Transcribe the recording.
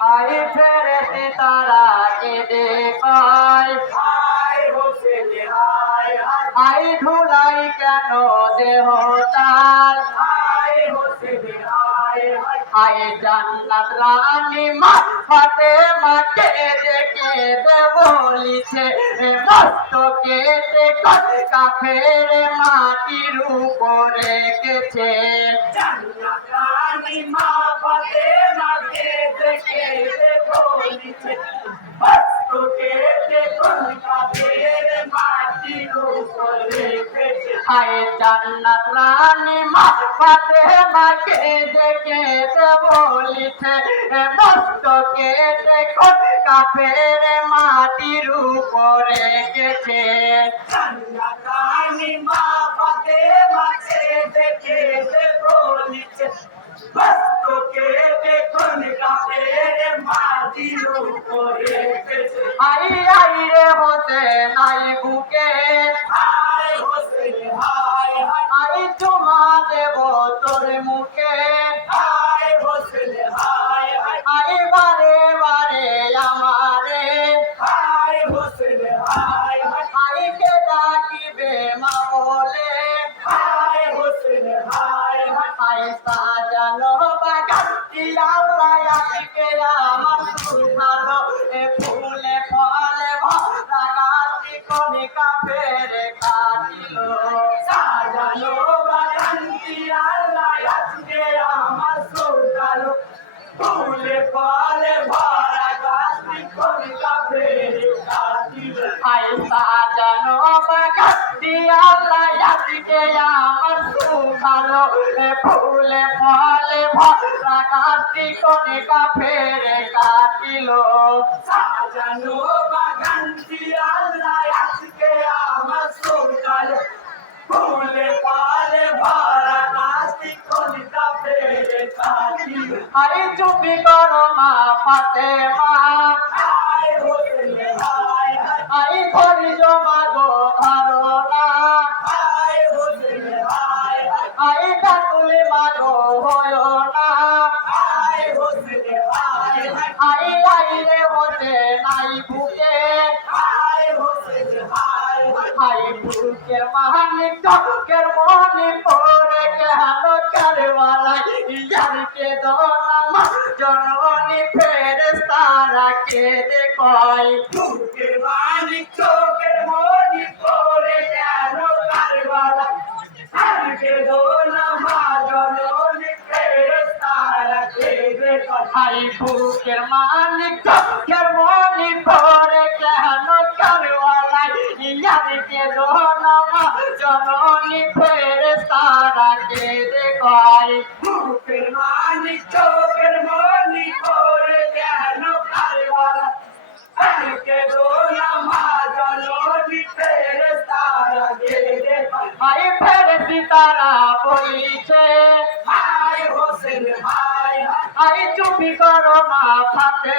I ফেরেতে তারা কেঁদে পায়। আই ধুলাই কেন দেহ তার? আই জান্নাত রানী মা ফাতে মাকে দেখে দেবলিছে কেটে তে কাফের মাটির উপরে গেছে জান্নাত রানী মা ফাতে মা যে বলিছে মস্ত কেটে কোন কাফের মাটির উপর রেখেছে হায় জান্নাত রানী মা ফাতে মাকে দেখে বলিছে মস্ত কেটে কাফের মাটির উপরে গেছে। জান্নাত আই আই রে হতে নাই বুকে। আল্লাহ আজকে আমার সুধালো এ ফুলে ফলে ভরা গাছি কণিকা ফেরে কাটিলো। সাজালো বাগানটি আল্লাহ আজকে আমার সৌকালো। ফুলে ফলে ভরা গাছটি কবিতা ফেরে কাটিল। আই সাজানো বাগান দিয়া আজকে আমার সুভালো ফুলে ফলে ভরা গাছটি কণিকা ফেরে কাটিলো সাজানো বাগানটি আল্লাহ আজকে আমার সৌকালো ফুলে ফলে ভরা গাছটি কবিতা ফেরে কাটিল আরে চুপি করো মা ফাতে বুকে মানিক চকের মনি পরে কেন কারওয়ালাই ইয়ারকে দোনা জননী ফেরেস্তারা কে দেখয় বুকের মানিক চোখের মনি করে কেন কারবালা? হারকে দোনা মা জননী ফেরেস্তারা খেয়ে আই বুকের মানিক চকের মনি পরে কেন কারওয়ালাই ইয়ারকে দোনা জননী ফেরেস্তারা কে দেখয় বুকের মানিক চোখের মনি করে কেন কারবালা হারকে দোনা মা জননী ফেরেস্তারা খেয়ে আই ফেরেস্তি তারা বলিছে হায় হোসেন হায় আই চুপি করো মা ফাতে